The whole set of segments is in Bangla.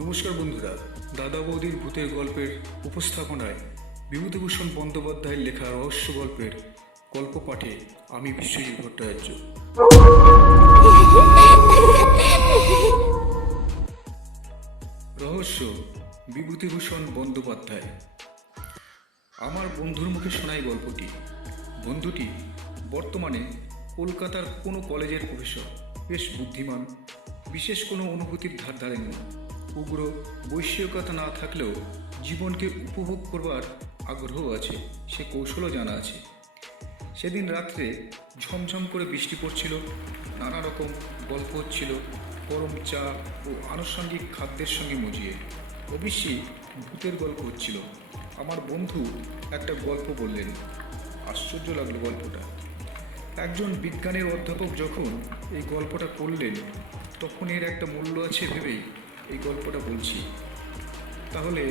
নমস্কার বন্ধুরা, দাদা বৌদির ভূতের গল্পের উপস্থাপনায় বিভূতিভূষণ বন্দ্যোপাধ্যায়ের লেখা রহস্য গল্পের গল্প পাঠে আমি বিশ্বজিৎ ভট্টাচার্য। রহস্য বিভূতিভূষণ বন্দ্যোপাধ্যায়। আমার বন্ধুর মুখে শোনাই গল্পটি। বন্ধুটি বর্তমানে কলকাতার কোনো কলেজের প্রফেসর, বেশ বুদ্ধিমান, বিশেষ কোনো অনুভূতির ধার ধারেন না। উগ্র বৈষয়িকতা না থাকলেও জীবনকে উপভোগ করবার আগ্রহ আছে, সে কৌশলও জানা আছে। সেদিন রাত্রে ঝমঝম করে বৃষ্টি পড়ছিল, নানা রকম গল্প হচ্ছিল, গরম চা ও আনুষঙ্গিক খাদ্যের সঙ্গে মজিয়ে। অবশ্যই ভূতের গল্প হচ্ছিল। আমার বন্ধু একটা গল্প বললেন, আশ্চর্য লাগলো গল্পটা। একজন বিজ্ঞানের অধ্যাপক যখন এই গল্পটা করলেন, তখন এর একটা মূল্য আছে ভেবেই এই গল্পটা বলছি। তাহলে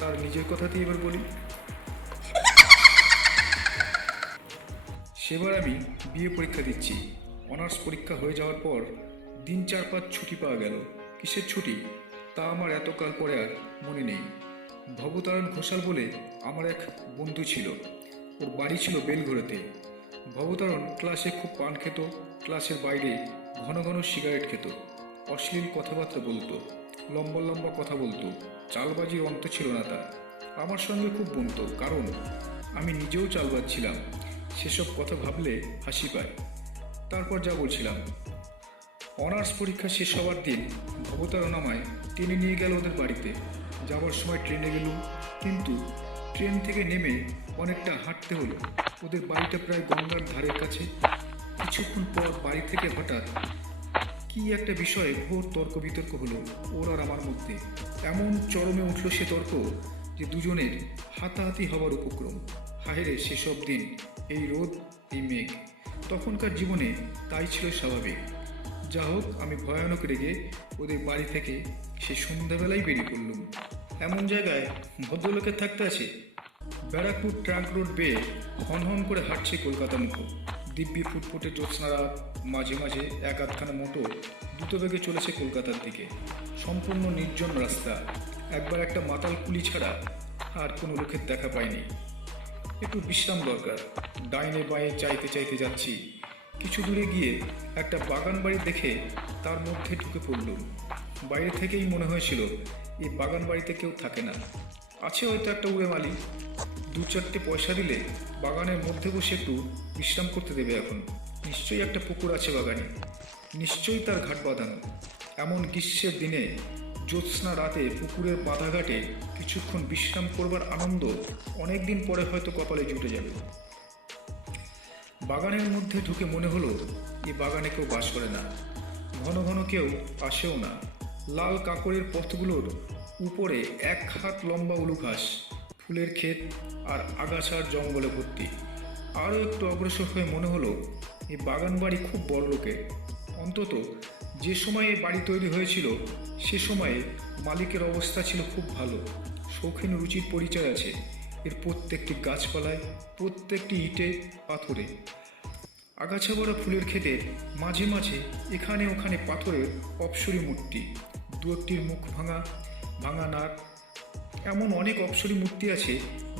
তার নিজের কথাতেই এবার বলি। সেবার আমি বিএ পরীক্ষা দিচ্ছি। অনার্স পরীক্ষা হয়ে যাওয়ার পর দিন 4-5 ছুটি পাওয়া গেল। কিসের ছুটি তা আমার এতকাল পরে আর মনে নেই। ভবতারণ ঘোষাল বলে আমার এক বন্ধু ছিল, ওর বাড়ি ছিল বেলঘড়িতে। ভবতারণ ক্লাসে খুব পান খেত, ক্লাসের বাইরে ঘন ঘন সিগারেট খেত, অশ্লীল কথাবার্তা বলতো, লম্বা লম্বা কথা বলতো, চালবাজির অন্ত ছিল না তার। আমার সঙ্গে খুব বনতো, কারণ আমি নিজেও চালবাজ ছিলাম। সেসব কথা ভাবলে হাসি পায়। তারপর যা বলছিলাম, অনার্স পরীক্ষা শেষ হওয়ার দিন ভবতারণ আমায় টেনে নিয়ে গেল ওদের বাড়িতে। যাওয়ার সময় ট্রেনে গেলুম, কিন্তু ট্রেন থেকে নেমে অনেকটা হাঁটতে হলো। ওদের বাড়িটা প্রায় গঙ্গার ধারের কাছে। কিছুক্ষণ পর বাড়ি থেকে হঠাৎ কি একটা বিষয়ে ঘোর তর্ক বিতর্ক হলো ওর আর আমার মধ্যে। এমন চরমে উঠল সে তর্ক যে দুজনের হাতাহাতি হবার উপক্রম। হায়রে সেসব দিন, এই রোদ, এই মেঘ, তখনকার জীবনে তাই ছিল স্বাভাবিক। যা হোক, আমি ভয়ানক রেগে ওদের বাড়ি থেকে সে সন্ধ্যাবেলায় বেরিয়ে পড়লুম। এমন জায়গায় ভদ্রলোকের থাকতে আছে। ব্যারাকপুর ট্রাঙ্ক রোড বেয়ে হন হন করে হাঁটছে কলকাতা মুখ। দিব্যি ফুটফুটে জ্যোৎস্না রাত, মাঝে মাঝে এক আধখানা মোটর দ্রুতবেগে চলেছে কলকাতার দিকে। সম্পূর্ণ নির্জন রাস্তা, একবার একটা মাতাল কুলি ছাড়া আর কোনো লোকের দেখা পায়নি। একটু বিশ্রাম দরকার। ডাইনে বাঁয়ে চাইতে চাইতে যাচ্ছি। কিছু দূরে গিয়ে একটা বাগান বাড়ি দেখে তার মধ্যে ঢুকে পড়লুম। বাইরে থেকেই মনে হয়েছিল এই বাগান বাড়িতে কেউ থাকে না, আছে হয়তো একটা উড়ে মালি। 2-4টে পয়সা দিলে বাগানের মধ্যে বসে একটু বিশ্রাম করতে দেবে। এখন নিশ্চয়ই একটা পুকুর আছে বাগানে, নিশ্চয়ই তার ঘাট বাঁধানো। এমন গ্রীষ্মের দিনে জ্যোৎস্না রাতে পুকুরের বাঁধাঘাটে কিছুক্ষণ বিশ্রাম করবার আনন্দ অনেক দিন পরে হয়তো কপালে জুটে যাবে। বাগানের মধ্যে ঢুকে মনে হলো এই বাগানে কেউ বাস করে না, ঘন ঘন কেউ আসেও না। লাল কাঁকড়ের পথগুলোর উপরে 1 হাত লম্বা উলু ঘাস, ফুলের ক্ষেত আর আগাছার জঙ্গলে ভর্তি। আরও একটু অগ্রসর হয়ে মনে হলো এই বাগান বাড়ি খুব বড় লোকের। অন্তত যে সময়ে বাড়ি তৈরি হয়েছিল সে সময়ে মালিকের অবস্থা ছিল খুব ভালো। শৌখিন রুচির পরিচয় আছে এর প্রত্যেকটি গাছপালায়, প্রত্যেকটি ইটে পাথরে। আগাছা ভরা ফুলের ক্ষেতের মাঝে মাঝে এখানে ওখানে পাথরের অপসরী মূর্তি, 2-1টির মুখ ভাঙা, ভাঙা নাক। এমন অনেক অপসরী মূর্তি আছে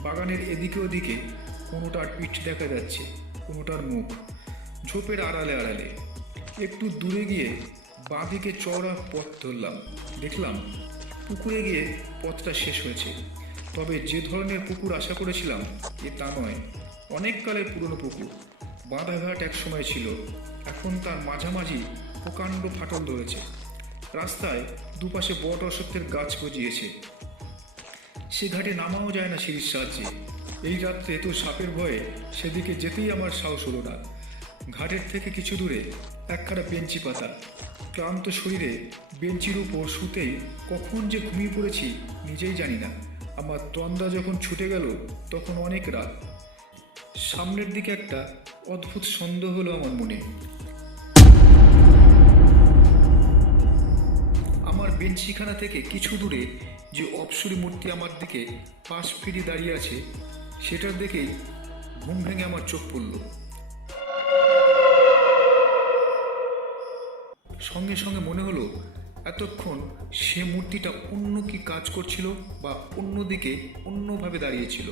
বাগানের এদিকে ওদিকে। কোনোটার পিঠ দেখা যাচ্ছে, কোনোটার মুখ। ঝোপের আড়ালে আড়ালে একটু দূরে গিয়ে বাঁদিকে চওড়া পথ ধরলাম। দেখলাম পুকুরে গিয়ে পথটা শেষ হয়েছে। তবে যে ধরনের পুকুর আশা করেছিলাম এ তা নয়। অনেক কালের পুরনো পুকুর। বাঁধাঘাট এক সময় ছিল, এখন তার মাঝামাঝি প্রকাণ্ড ফাটল ধরেছে। রাস্তায় দুপাশে বট অশ্বত্থের গাছ গজিয়েছে। সে ঘাটে নামাও যায় না সিঁড়ির সাহায্যে। এই রাত্রে তো সাপের ভয়ে সেদিকে যেতেই আমার সাহস হলো না। ঘাটের থেকে কিছু দূরে একখানা বেঞ্চি পাতা। ক্লান্ত শরীরে বেঞ্চির উপর শুতেই কখন যে ঘুমিয়ে পড়েছি নিজেই জানি না। আমার তন্দ্রা যখন ছুটে গেল তখন অনেক রাত। সামনের দিকে একটা অদ্ভুত সন্দেহ হলো আমার মনে। আমার বেঞ্চিখানা থেকে কিছু দূরে যে অপসরী মূর্তি আমার দিকে পাশ ফিরিয়ে দাঁড়িয়ে আছে, সেটার দেখেই ঘুম ভেঙে আমার চোখ পড়ল। সঙ্গে সঙ্গে মনে হলো এতক্ষণ সে মূর্তিটা অন্য কি কাজ করছিল বা অন্যদিকে অন্যভাবে দাঁড়িয়েছিল।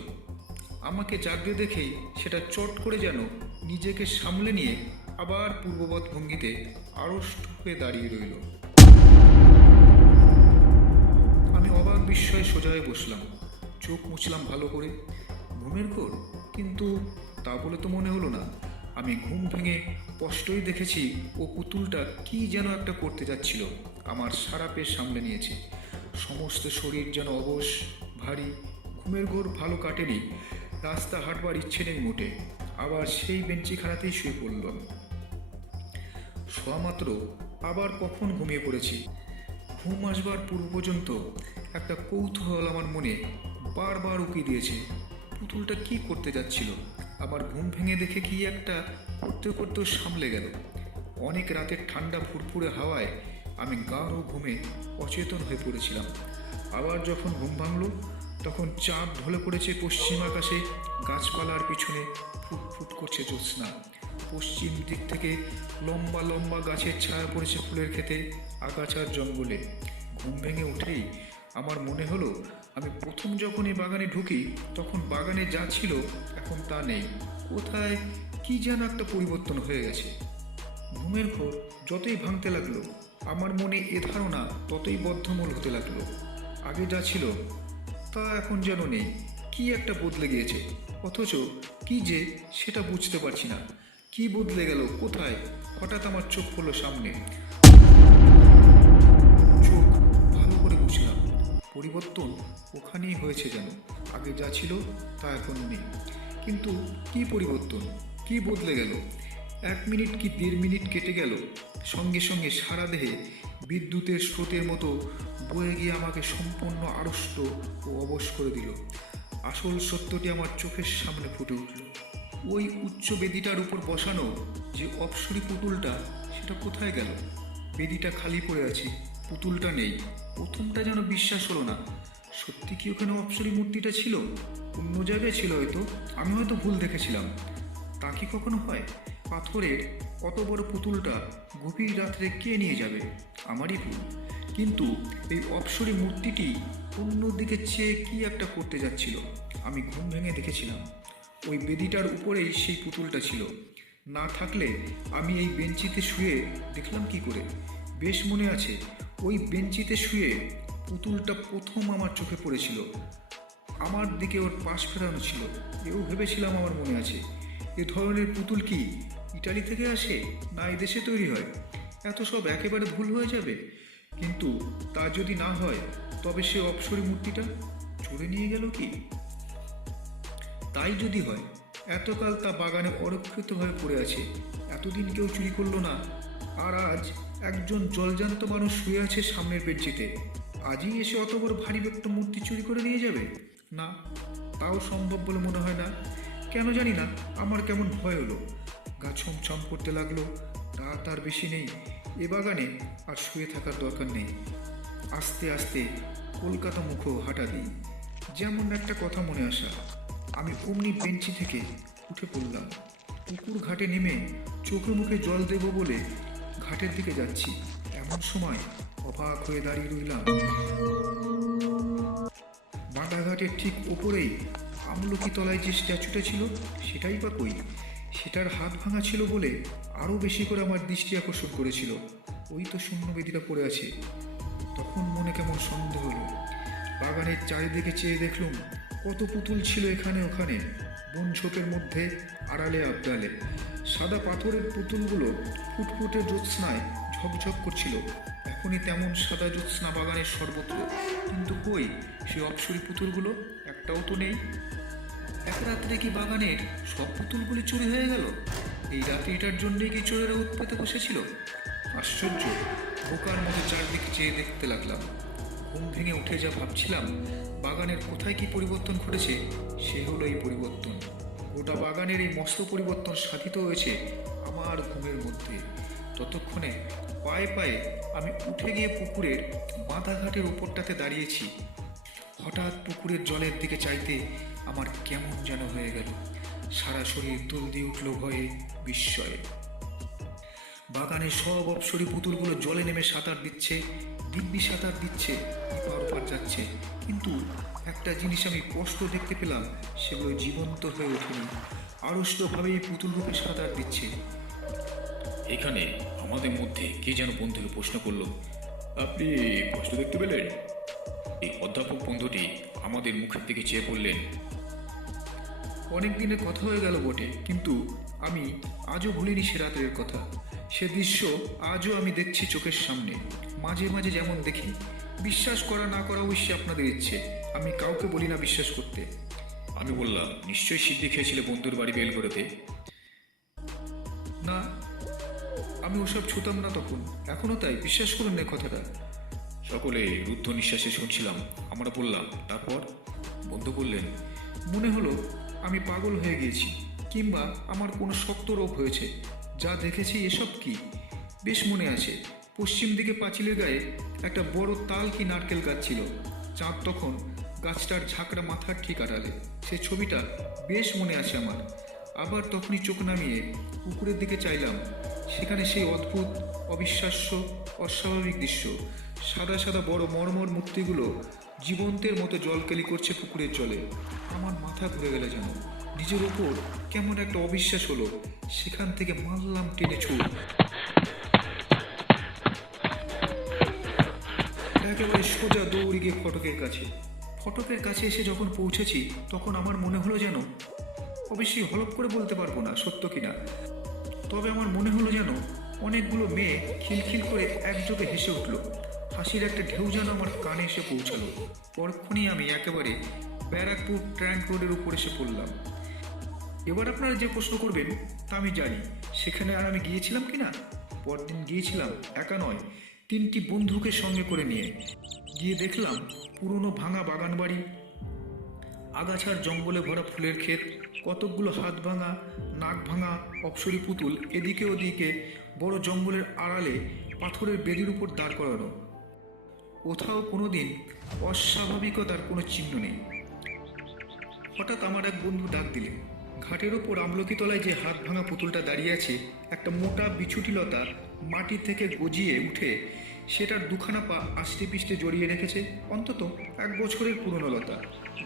আমাকে জাগতে দেখেই সেটা চট করে যেন নিজেকে সামলে নিয়ে আবার পূর্ববৎ ভঙ্গিতে আড়ষ্ট হয়ে দাঁড়িয়ে রইল। আমি অবাক বিস্ময়ে সোজা হয়ে বসলাম, চোখ মুছলাম ভালো করে। ঘুমের ঘোর, কিন্তু তা বলে তো মনে হলো না। আমি ঘুম ভেঙে স্পষ্টই দেখেছি ও পুতুলটা কি যেন একটা করতে যাচ্ছিল। আমার সারা পেট সামলে নিয়েছে, সমস্ত শরীর যেন অবশ, ভারী। ঘুমের ঘোর ভালো কাটেনি, রাস্তা হাঁটবার ইচ্ছে নেই মোটে। আবার সেই বেঞ্চিখানাতেই শুয়ে পড়লাম। শোয়া মাত্র আবার কখন ঘুমিয়ে পড়েছি। ঘুম আসবার পূর্ব পর্যন্ত একটা কৌতূহল আমার মনে বারবার উকি দিয়েছে, পুতুলটা কি করতে যাচ্ছিল। আবার ঘুম ভেঙে দেখে কি একটা করতে করতেও সামলে গেল। অনেক রাতের ঠান্ডা ফুরফুরে হাওয়ায় আমি গাঢ় ঘুমে অচেতন হয়ে পড়েছিলাম। আবার যখন ঘুম ভাঙল তখন চাঁদ ঢলে পড়েছে পশ্চিম আকাশে, গাছপালার পিছনে ফুটফুট করছে জ্যোৎস্না। পশ্চিম দিক থেকে লম্বা লম্বা গাছের ছায়া পড়েছে ফুলের ক্ষেতে, আগাছার জঙ্গলে। ঘুম ভেঙে উঠেই আমার মনে হলো আমি প্রথম যখন এই বাগানে ঢুকি তখন বাগানে যা ছিল এখন তা নেই। কোথায় কি যেন একটা পরিবর্তন হয়ে গেছে। ঘুমের ঘোর যতই ভাঙতে লাগলো আমার মনে এ ধারণা ততই বদ্ধমূল হতে লাগলো। আগে যা ছিল তা এখন যেন নেই, কি একটা বদলে গিয়েছে। অথচ কি যে সেটা বুঝতে পারছি না। কি বদলে গেল, কোথায়? হঠাৎ আমার চোখ পড়লো সামনে। চোখ ভালো করে বুঝলাম, পরিবর্তন ওখানেই হয়েছে যেন। আগে যা ছিল তা এখন নেই। কিন্তু কি পরিবর্তন, কি বদলে গেল? 1 মিনিট কি 1.5 মিনিট কেটে গেল, সঙ্গে সঙ্গে সারা দেহে বিদ্যুতের স্রোতের মতো বয়ে গিয়ে আমাকে সম্পূর্ণ আড়ষ্ট ও অবশ করে দিল। আসল সত্যটি আমার চোখের সামনে ফুটে উঠল। ওই উচ্চ বেদিটার উপর বসানো যে অপ্সরী পুতুলটা, সেটা কোথায় গেল? বেদিটা খালি পড়ে আছে, পুতুলটা নেই। প্রথমটা যেন বিশ্বাস হলো না। সত্যি কি ওখানে অপ্সরী মূর্তিটা ছিল? অন্য জায়গায় ছিল হয়তো, আমি হয়তো ভুল দেখেছিলাম। তা কি কখনো হয়? পাথরের অত বড় পুতুলটা গভীর রাত্রে কে নিয়ে যাবে? আমারই ভুল। কিন্তু এই অপ্সরী মূর্তিটি অন্যদিকে চেয়ে কি একটা করতে যাচ্ছিল। আমি ঘুম ভেঙে দেখেছিলাম ওই বেদিটার উপরেই সেই পুতুলটা ছিল। না থাকলে আমি এই বেঞ্চিতে শুয়ে দেখলাম কি করে? বেশ মনে আছে, ওই বেঞ্চিতে শুয়ে পুতুলটা প্রথম আমার চোখে পড়েছিল। আমার দিকে ওর পাশ ফেরানো ছিল। এও ভেবেছিলাম, আমার মনে আছে, এ ধরনের পুতুল কি ইটালি থেকে আসে না এই দেশে তৈরি হয়? এত সব একেবারে ভুল হয়ে যাবে। কিন্তু তা যদি না হয় তবে সে অপ্সরী মূর্তিটা চুরি নিয়ে গেল কি? তাই যদি হয়, এতকাল তা বাগানে অরক্ষিতভাবে পড়ে আছে, এতদিন কেউ চুরি করলো না, আর আজ একজন জলজান্ত মানুষ শুয়ে আছে সামনের বেঞ্চিতে, আজই এসে অত বড় ভারী একটা মূর্তি চুরি করে নিয়ে যাবে? না, তাও সম্ভব বলে মনে হয় না। কেন জানি না আমার কেমন ভয় হলো। গা ছমছম করতে লাগলো। রাত আর বেশি নেই, এ বাগানে আর শুয়ে থাকার দরকার নেই। আস্তে আস্তে কলকাতা মুখো হাঁটা দিই, যেমন একটা কথা মনে আসা। আমি অমনি বেঞ্চি থেকে উঠে পড়লাম। পুকুর ঘাটে নেমে চোখে মুখে জল দেব বলে ঘাটের দিকে যাচ্ছি, এমন সময় অবাক হয়ে দাঁড়িয়ে রইলাম। বাঁধাঘাটের ঠিক ওপরেই আমলকি তলায় যে স্ট্যাচুটা ছিল সেটাই বা কই? সেটার হাত ভাঙা ছিল বলে আরও বেশি করে আমার দৃষ্টি আকর্ষণ করেছিল। ওই তো শূন্য বেদিটা পড়ে আছে। তখন মনে কেমন সন্দেহ হলো। বাগানের চারিদিকে চেয়ে দেখলুম কত পুতুল ছিল এখানে ওখানে, বন ঝোপের মধ্যে, আড়ালে আবডালে। সাদা পাথরের পুতুলগুলো ফুটফুটে জ্যোৎস্নায় ঝকঝক করছিল। এখনই তেমন সাদা জ্যোৎস্না বাগানের সর্বত্র, কিন্তু কই সে অপ্সরী পুতুলগুলো? একটাও তো নেই। এক রাত্রে কি বাগানের সব পুতুলগুলি চুরি হয়ে গেল? এই রাত্রিটার জন্যই কি চোরেরা উৎপেতে বসেছিল? আশ্চর্য! বোকার মতো চারদিকে চেয়ে দেখতে লাগলাম। ঘুম ভেঙে উঠে যা ভাবছিলাম, বাগানের কোথায় কি পরিবর্তন ঘটেছে, সে হলো এই পরিবর্তন। গোটা বাগানের এই মস্ত পরিবর্তন সাধিত হয়েছে আমার ঘুমের মধ্যে। ততক্ষণে পায়ে পায়ে আমি উঠে গিয়ে পুকুরের বাঁধাঘাটের ওপরটাতে দাঁড়িয়েছি। হঠাৎ পুকুরের জলের দিকে চাইতে আমার কেমন যেন হয়ে গেল। সারা শরীর দোল দিয়ে উঠল ভয়ে, বিস্ময়ে। বাগানের সব অপ্সরী পুতুলগুলো জলে নেমে সাঁতার দিচ্ছে, দিব্যি সাঁতার দিচ্ছে, এপার ওপার যাচ্ছে, কিন্তু একটা জিনিস আমি স্পষ্ট দেখতে পেলাম, সেগুলো জীবন্ত হয়ে ওঠেনি, আড়ষ্টভাবেই পুতুল রূপে সাঁতার দিচ্ছে। এখানে আমাদের মধ্যে কে যেন বন্ধুকে প্রশ্ন করলো, আপনি প্রশ্ন দেখতে পেলেন? এই অধ্যাপক বন্ধুটি আমাদের মুখের দিকে চেয়ে বললেন, অনেক দিনের কথা হয়ে গেল বটে, কিন্তু আমি আজও ভুলিনি সে রাতের কথা। সে দৃশ্য আজও আমি দেখছি চোখের সামনে। মাঝে মাঝে যেমন দেখি, বিশ্বাস করা না করা অবশ্যই আপনাদের ইচ্ছে, আমি কাউকে বলি না বিশ্বাস করতে। আমি বললাম, নিশ্চয়ই সিদ্ধি খেয়েছিলে বন্ধুর বাড়ি বেলঘড়েতে। না, আমি ওসব ছুতাম না তখন, এখনও তাই, বিশ্বাস করুন না কথাটা। সকলে রুদ্ধ নিঃশ্বাসে শুনছিলাম। আমরা বললাম, তারপর? বন্ধু বললেন, মনে হলো আমি পাগল হয়ে গিয়েছি, কিংবা আমার কোনো শক্ত রোগ হয়েছে। যা দেখেছি এসব কি বেশ মনে আছে। পশ্চিম দিকে পাঁচিলের গায়ে একটা বড় তাল কি নারকেল গাছ ছিল। চাঁদ তখন গাছটার ঝাঁকড়া মাথার ঠিক আড়ালে। সে ছবিটা বেশ মনে আছে আমার। আবার তখনই চোখ নামিয়ে পুকুরের দিকে চাইলাম। সেখানে সেই অদ্ভুত, অবিশ্বাস্য, অস্বাভাবিক দৃশ্য। সাদা সাদা বড় মর্মর মূর্তিগুলো জীবন্তের মতো জলকেলি করছে পুকুরের জলে। আমার মাথা ঘুরে গেল যেন। নিজের ওপর কেমন একটা অবিশ্বাস হলো। সেখান থেকে মারলাম টেনে ছুট, একেবারে সোজা দৌড়ে গিয়ে ফটকের কাছে। ফটকের কাছে এসে যখন পৌঁছেছি, তখন আমার মনে হলো যেন, অবশ্যই হলপ করে বলতে পারবো না সত্য কিনা, তবে আমার মনে হলো যেন অনেকগুলো মেয়ে খিলখিল করে একযোগে হেসে উঠল। হাসির একটা ঢেউ যেন আমার কানে এসে পৌঁছালো। পরক্ষণেই আমি একেবারে ব্যারাকপুর ট্র্যাঙ্ক রোডের উপর এসে পড়লাম। এবার আপনারা যে প্রশ্ন করবেন তা আমি জানি, সেখানে আর আমি গিয়েছিলাম কি না। পরদিন গিয়েছিলাম, একা নয়, 3টি বন্ধুকে সঙ্গে করে নিয়ে। গিয়ে দেখলাম পুরনো ভাঙা বাগান বাড়ি, আগাছার জঙ্গলে ভরা ফুলের ক্ষেত, কতকগুলো হাত ভাঙা, নাক ভাঙা অপ্সরী পুতুল এদিকে ওদিকে বড় জঙ্গলের আড়ালে পাথরের বেদির উপর দাঁড় করানো। কোথাও কোনোদিন অস্বাভাবিকতার কোনো চিহ্ন নেই। হঠাৎ আমার এক বন্ধু ডাক দিলেন। ঘাটের ওপর আমলকি তলায় যে হাত ভাঙা পুতুলটা দাঁড়িয়ে আছে, একটা মোটা বিছুটি লতা মাটি থেকে গজিয়ে উঠে সেটার দুখানা পা আষ্টে পিষ্টে জড়িয়ে রেখেছে। অন্তত 1 বছরের পুরনো লতা।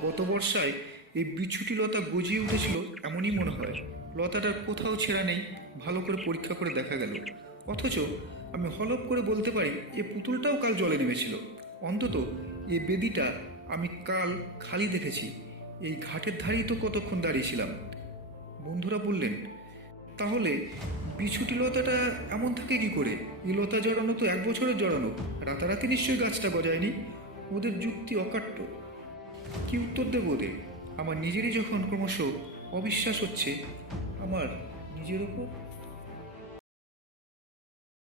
গত বর্ষায় এই বিছুটি লতা গজিয়ে উঠেছিল এমনই মনে হয়। লতাটার কোথাও ছেঁড়া নেই, ভালো করে পরীক্ষা করে দেখা গেল। অথচ আমি হলপ করে বলতে পারি এ পুতুলটাও কাল জলে নেমেছিল। অন্তত এই বেদিটা আমি কাল খালি দেখেছি। এই ঘাটের ধারেই তো কতক্ষণ দাঁড়িয়েছিলাম। বন্ধুরা বললেন, তাহলে বিছুটি লতাটা এমন থাকে কি করে? এই লতা জড়ানো তো 1 বছরের জড়ানো, রাতারাতি নিশ্চয়ই গাছটা গজায়নি। ওদের যুক্তি অকাট্য। কি উত্তর দেবো ওদের? আমার নিজেরই যখন ক্রমশ অবিশ্বাস হচ্ছে আমার নিজের ওপর।